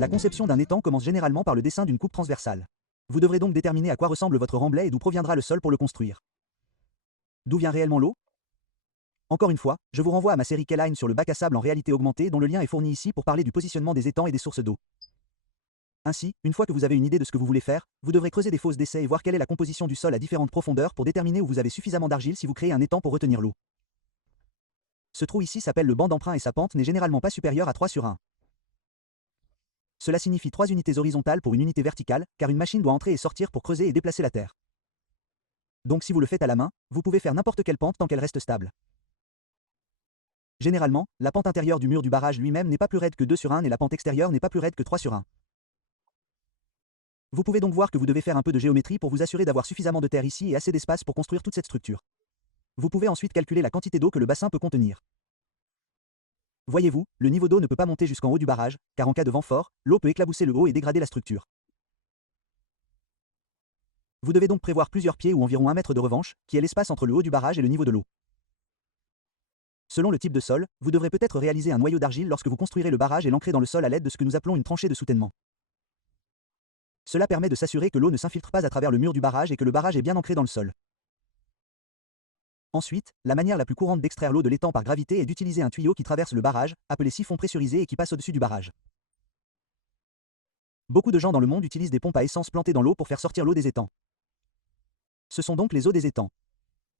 La conception d'un étang commence généralement par le dessin d'une coupe transversale. Vous devrez donc déterminer à quoi ressemble votre remblai et d'où proviendra le sol pour le construire. D'où vient réellement l'eau? Encore une fois, je vous renvoie à ma série K-Line sur le bac à sable en réalité augmentée dont le lien est fourni ici pour parler du positionnement des étangs et des sources d'eau. Ainsi, une fois que vous avez une idée de ce que vous voulez faire, vous devrez creuser des fosses d'essai et voir quelle est la composition du sol à différentes profondeurs pour déterminer où vous avez suffisamment d'argile si vous créez un étang pour retenir l'eau. Ce trou ici s'appelle le banc d'emprunt et sa pente n'est généralement pas supérieure à 3/1. Cela signifie 3 unités horizontales pour une unité verticale, car une machine doit entrer et sortir pour creuser et déplacer la terre. Donc si vous le faites à la main, vous pouvez faire n'importe quelle pente tant qu'elle reste stable. Généralement, la pente intérieure du mur du barrage lui-même n'est pas plus raide que 2/1 et la pente extérieure n'est pas plus raide que 3/1. Vous pouvez donc voir que vous devez faire un peu de géométrie pour vous assurer d'avoir suffisamment de terre ici et assez d'espace pour construire toute cette structure. Vous pouvez ensuite calculer la quantité d'eau que le bassin peut contenir. Voyez-vous, le niveau d'eau ne peut pas monter jusqu'en haut du barrage, car en cas de vent fort, l'eau peut éclabousser le haut et dégrader la structure. Vous devez donc prévoir plusieurs pieds ou environ 1 mètre de revanche, qui est l'espace entre le haut du barrage et le niveau de l'eau. Selon le type de sol, vous devrez peut-être réaliser un noyau d'argile lorsque vous construirez le barrage et l'ancrer dans le sol à l'aide de ce que nous appelons une tranchée de soutènement. Cela permet de s'assurer que l'eau ne s'infiltre pas à travers le mur du barrage et que le barrage est bien ancré dans le sol. Ensuite, la manière la plus courante d'extraire l'eau de l'étang par gravité est d'utiliser un tuyau qui traverse le barrage, appelé siphon pressurisé et qui passe au-dessus du barrage. Beaucoup de gens dans le monde utilisent des pompes à essence plantées dans l'eau pour faire sortir l'eau des étangs. Ce sont donc les eaux des étangs.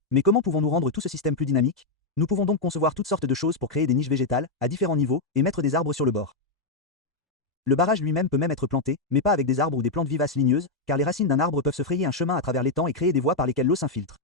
Mais comment pouvons-nous rendre tout ce système plus dynamique? Nous pouvons donc concevoir toutes sortes de choses pour créer des niches végétales, à différents niveaux, et mettre des arbres sur le bord. Le barrage lui-même peut même être planté, mais pas avec des arbres ou des plantes vivaces ligneuses, car les racines d'un arbre peuvent se frayer un chemin à travers l'étang et créer des voies par lesquelles l'eau s'infiltre.